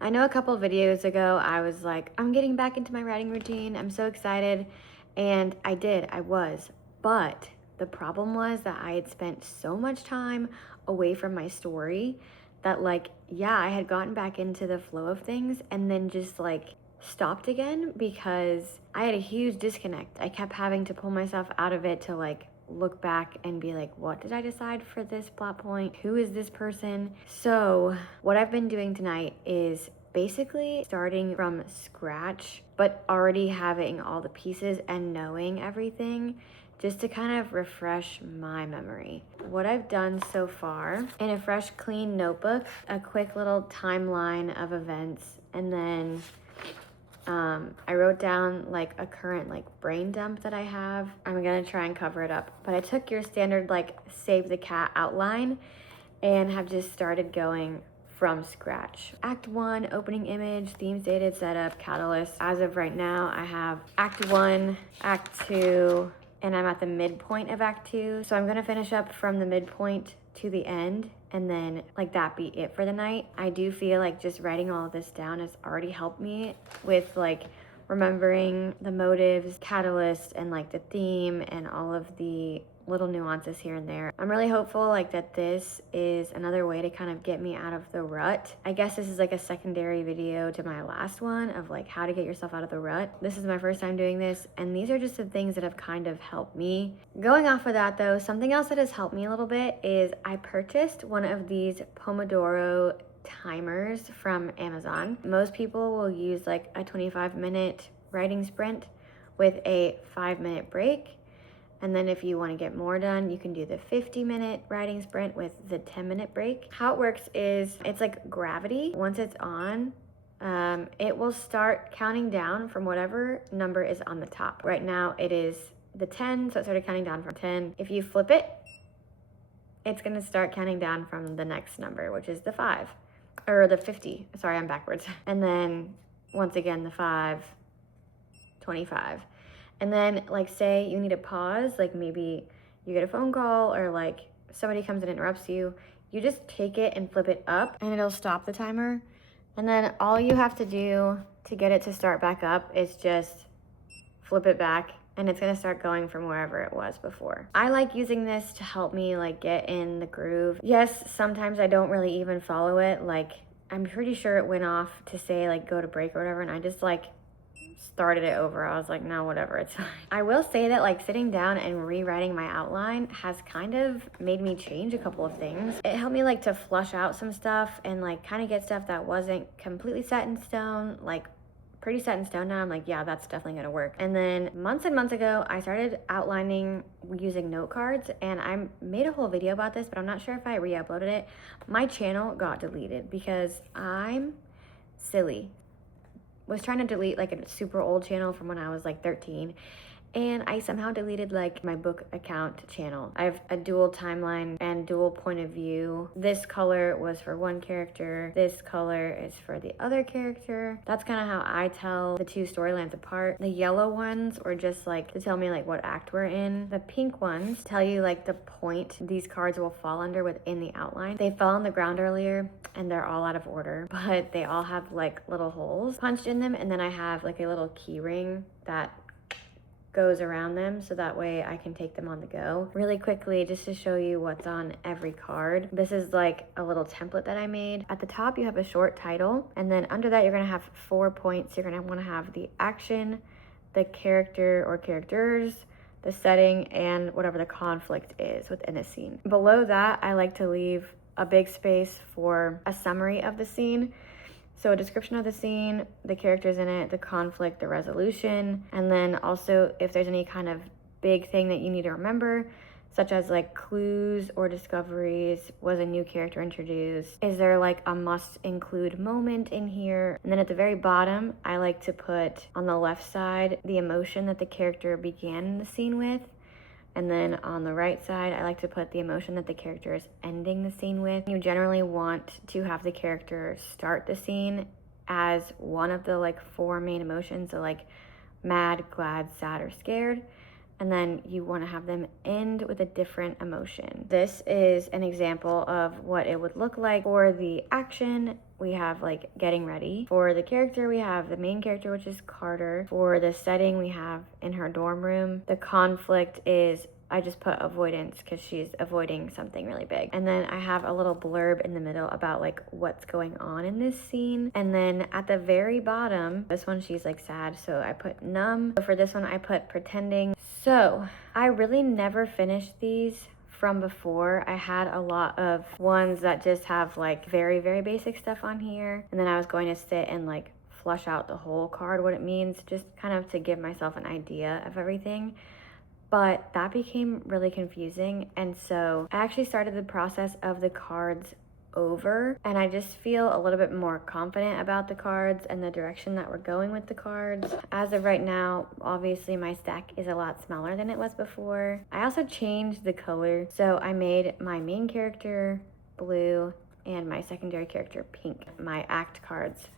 I know a couple of videos ago I was like, I'm getting back into my writing routine. I'm so excited. And I was. But the problem was that I had spent so much time away from my story that, like, yeah, I had gotten back into the flow of things and then just like stopped again because I had a huge disconnect. I kept having to pull myself out of it to like look back and be like, what did I decide for this plot point? Who is this person? So what I've been doing tonight is basically starting from scratch, but already having all the pieces and knowing everything, just to kind of refresh my memory. What I've done so far in a fresh, clean notebook, a quick little timeline of events, and then I wrote down like a current like brain dump that I have. I'm gonna try and cover it up, but I took your standard like save the cat outline and have just started going from scratch. Act 1, opening image, themes dated, setup, catalyst. As of right now, I have Act 1, Act 2, and I'm at the midpoint of Act 2. So I'm gonna finish up from the midpoint to the end and then like that be it for the night. I do feel like just writing all of this down has already helped me with like remembering the motives, catalyst, and like the theme and all of the little nuances here and there. I'm really hopeful like that this is another way to kind of get me out of the rut. I guess this is like a secondary video to my last one of like how to get yourself out of the rut. This is my first time doing this, and these are just the things that have kind of helped me. Going off of that though, something else that has helped me a little bit is I purchased one of these Pomodoro timers from Amazon. Most people will use like a 25-minute writing sprint with a 5-minute break. And then if you want to get more done, you can do the 50-minute writing sprint with the 10-minute break. How it works is it's like gravity. Once it's on, it will start counting down from whatever number is on the top. Right now it is the 10, so it started counting down from 10. If you flip it, it's going to start counting down from the next number, which is the 5 or the 50. Sorry, I'm backwards. And then once again, the 5, 25. And then like say you need a pause, like maybe you get a phone call or like somebody comes and interrupts you, you just take it and flip it up and it'll stop the timer. And then all you have to do to get it to start back up is just flip it back and it's gonna start going from wherever it was before. I like using this to help me like get in the groove. Yes, sometimes I don't really even follow it. Like I'm pretty sure it went off to say like go to break or whatever, and I just like started it over. I was like, no, whatever, it's fine. I will say that like sitting down and rewriting my outline has kind of made me change a couple of things. It helped me like to flush out some stuff and like kind of get stuff that wasn't completely set in stone, like pretty set in stone now. I'm like, yeah, that's definitely gonna work. And then months and months ago, I started outlining using note cards, and I made a whole video about this, but I'm not sure if I re-uploaded it. My channel got deleted because I'm silly. Was trying to delete like a super old channel from when I was like 13, and I somehow deleted like my book account channel. I have a dual timeline and dual point of view. This color was for one character, this color is for the other character. That's kind of how I tell the two storylines apart. The yellow ones were just like to tell me like what act we're in. The pink ones tell you like the point these cards will fall under within the outline. They fell on the ground earlier and they're all out of order, but they all have like little holes punched in them, and then I have like a little key ring that goes around them so that way I can take them on the go. Really quickly, just to show you what's on every card. This is like a little template that I made. At the top you have a short title, and then under that you're gonna have 4 points. You're gonna wanna have the action, the character or characters, the setting, and whatever the conflict is within the scene. Below that, I like to leave a big space for a summary of the scene. So a description of the scene, the characters in it, the conflict, the resolution, and then also if there's any kind of big thing that you need to remember, such as like clues or discoveries. Was a new character introduced? Is there like a must include moment in here? And then at the very bottom, I like to put on the left side the emotion that the character began the scene with. And then on the right side, I like to put the emotion that the character is ending the scene with. You generally want to have the character start the scene as one of the like 4 main emotions, so like mad, glad, sad, or scared. and then you want to have them end with a different emotion. This is an example of what it would look like. For the action, we have like getting ready. For the character, we have the main character, which is Carter. For the setting, we have in her dorm room. The conflict is, I just put avoidance because she's avoiding something really big. And then I have a little blurb in the middle about like what's going on in this scene. And then at the very bottom, this one she's like sad, so I put numb. So for this one, I put pretending. So I really never finished these from before. I had a lot of ones that just have like very, very basic stuff on here. And then I was going to sit and like flush out the whole card, what it means, just kind of to give myself an idea of everything. But that became really confusing, and so I actually started the process of the cards over, and I just feel a little bit more confident about the cards and the direction that we're going with the cards. As of right now, obviously my stack is a lot smaller than it was before. I also changed the color, so I made my main character blue and my secondary character pink. My act cards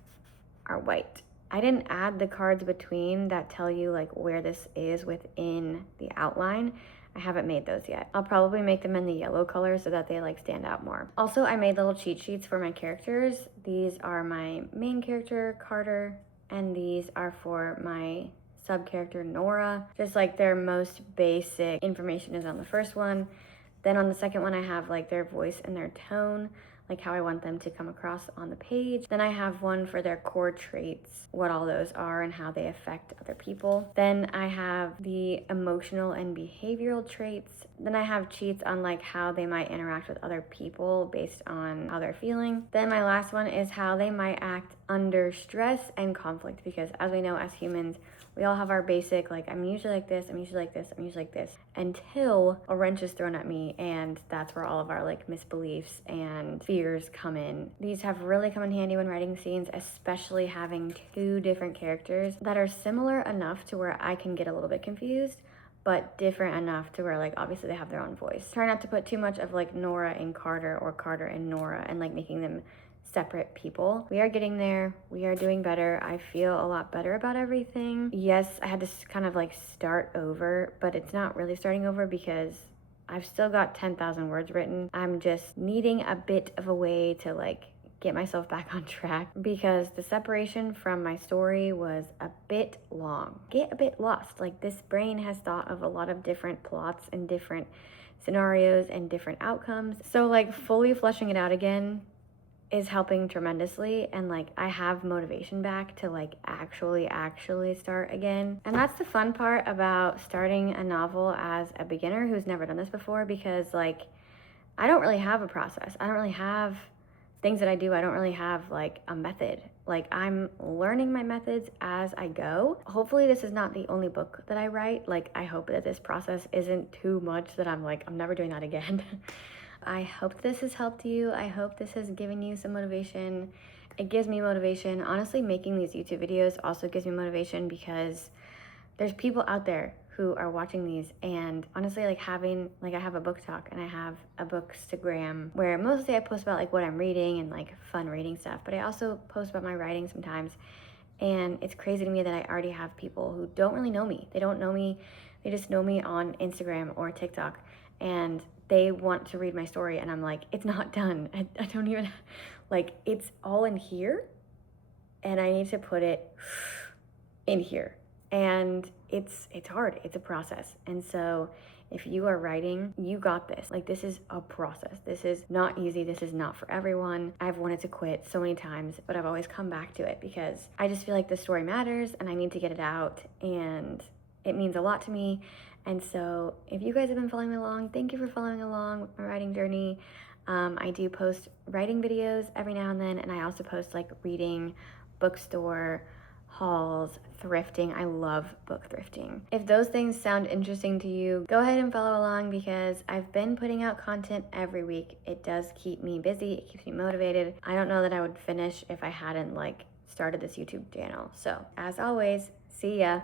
are white. I didn't add the cards between that tell you like where this is within the outline. I haven't made those yet. I'll probably make them in the yellow color so that they like stand out more. Also, I made little cheat sheets for my characters. These are my main character, Carter, and these are for my sub character, Nora. Just like their most basic information is on the first one. Then on the second one, I have like their voice and their tone, like how I want them to come across on the page. Then I have one for their core traits, what all those are and how they affect other people. Then I have the emotional and behavioral traits. Then I have cheats on like how they might interact with other people based on how they're feeling. Then my last one is how they might act under stress and conflict, because as we know as humans, we all have our basic, like, I'm usually like this, I'm usually like this, I'm usually like this, until a wrench is thrown at me, and that's where all of our, like, misbeliefs and fears come in. These have really come in handy when writing scenes, especially having two different characters that are similar enough to where I can get a little bit confused, but different enough to where, like, obviously they have their own voice. Try not to put too much of, like, Nora and Carter or Carter and Nora and, like, making them separate people. We are getting there. We are doing better. I feel a lot better about everything. Yes, I had to kind of like start over, but it's not really starting over because I've still got 10,000 words written. I'm just needing a bit of a way to like get myself back on track because the separation from my story was a bit long. Get a bit lost. Like this brain has thought of a lot of different plots and different scenarios and different outcomes. So like fully fleshing it out again is helping tremendously, and like I have motivation back to like actually start again. And that's the fun part about starting a novel as a beginner who's never done this before, because like I don't really have a process. I don't really have things that I do. I don't really have like a method. Like I'm learning my methods as I go. Hopefully this is not the only book that I write. Like I hope that this process isn't too much that I'm like, I'm never doing that again. I hope this has helped you. I hope this has given you some motivation. It gives me motivation. Honestly, making these YouTube videos also gives me motivation because there's people out there who are watching these, and honestly, like having, like I have a book talk and I have a bookstagram where mostly I post about like what I'm reading and like fun reading stuff, but I also post about my writing sometimes. And it's crazy to me that I already have people who don't really know me. They don't know me. They just know me on Instagram or TikTok, and they want to read my story, and I'm like, it's not done. I don't even, like, it's all in here, and I need to put it in here. And it's hard. It's a process. And so if you are writing, you got this. Like, this is a process. This is not easy. This is not for everyone. I've wanted to quit so many times, but I've always come back to it because I just feel like the story matters and I need to get it out, and it means a lot to me. And so if you guys have been following me along, thank you for following along with my writing journey. I do post writing videos every now and then, and I also post like reading, bookstore, hauls, thrifting. I love book thrifting. If those things sound interesting to you, go ahead and follow along because I've been putting out content every week. It does keep me busy. It keeps me motivated. I don't know that I would finish if I hadn't like started this YouTube channel. So as always, see ya.